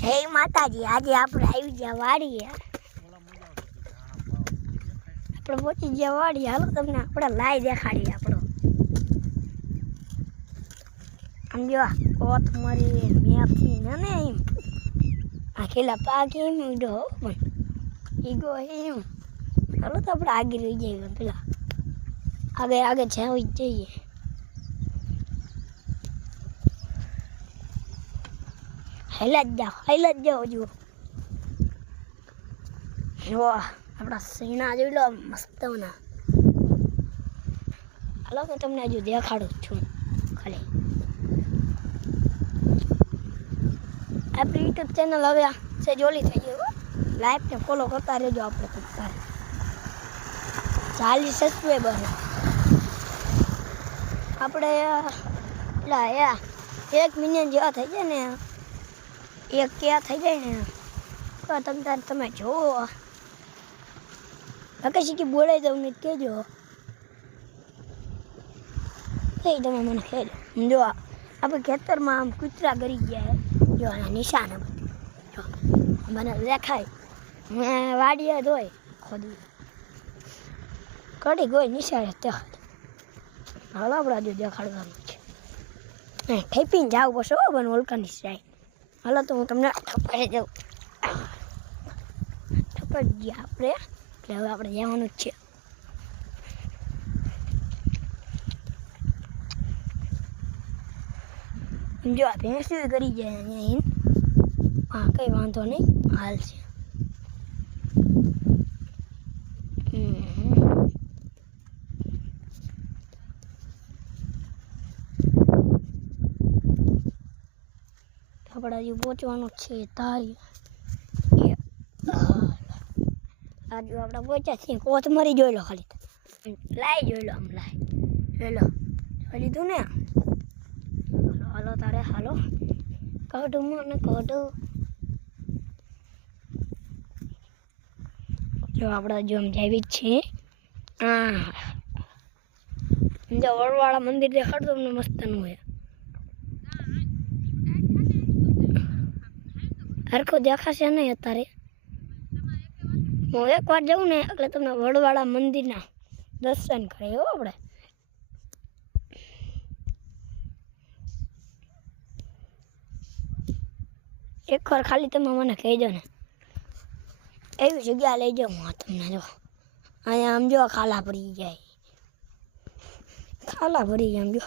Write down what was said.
જય માતાજી। આજે આપણે આવી ગયા વાડીએ, આપણે પહોંચી ગયા વાડીએ। હાલો તમને આપણે લાઈ દેખાડીએ। આપણો આમ જો કોથમરી મેથી ને એમ આખેલા પાક એમ ઉડો પણ ઈગો એમ। હાલો તો આપણે આગળ રહી જઈએ, પેલા આગળ જાવી જ જઈએ। હાઈલા જ જાઓ। જો આપણા સીણા જોઈ લો મસ્ત ના। હાલો તો તમને હજુ દેખાડું છું ખાલી। આપણી યુટ્યુબ ચેનલ હવે છે જોલી થઈ ગઈ, લાઈક ને ફોલો કરતા રહેજો। આપણે તો 40 સબસ્ક્રાઈબર આપણે એટલે 1 મિલિયન જેવા થઈ જાય ને, એક ક્યાં થઈ જાય ને તો તમે જોવો। બાકી શીખી બોલાઈ દઉં ને કહેજો, એ તમે મને કહેજો। જો આપણે ખેતરમાં આમ કૂતરા ગરી ગયા, જો આના નિશાન જો મને દેખાય। મેં વાડીએ ધોઈ ખોદી કડી ગોઈ નિશાળે દેખાડ। હાલો આપણે હજુ દેખાડવાનું છે, ઠેપીને જાવ પડશે હો બન ઓલકાની સાઈડ। હાલો તો હું તમને ઠપાડી જાઉં। ઠપાડી ગયા આપણે, એટલે હવે આપણે જવાનું જ છે। જો આ ભેંસું કરી જાય અહીંયા, હા કંઈ વાંધો નહીં, હાલ છે। આપણે હજુ પહોંચવાનું છે તારી। આજુ આપણે પહોંચ્યા છીએ, કોથમરી જોઈ લો ખાલી, લાઈ જોઈ લો, આમ લાઈ જોઈ લો, જોઈ લીધું ને। હાલો તારે હાલો, કાઢું મને કાઢું। જો આપણે જો આમ જાવી જ છીએ। જો વડવાળા મંદિર દેખાડતો તમને મસ્તનું હોય, હરખું દેખાશે નહીં અત્યારે। હું એકવાર જાઉં ને એટલે તમને વડવાળા મંદિરના દર્શન કરીએ હો આપણે। એકવાર ખાલી તમે મને કહેજો ને, એવી જગ્યા લઈ જાઉં હું તમને। જો અહીંયા આમ જો ખાલા ભરી જાય, ખાલા ભરી આમ જો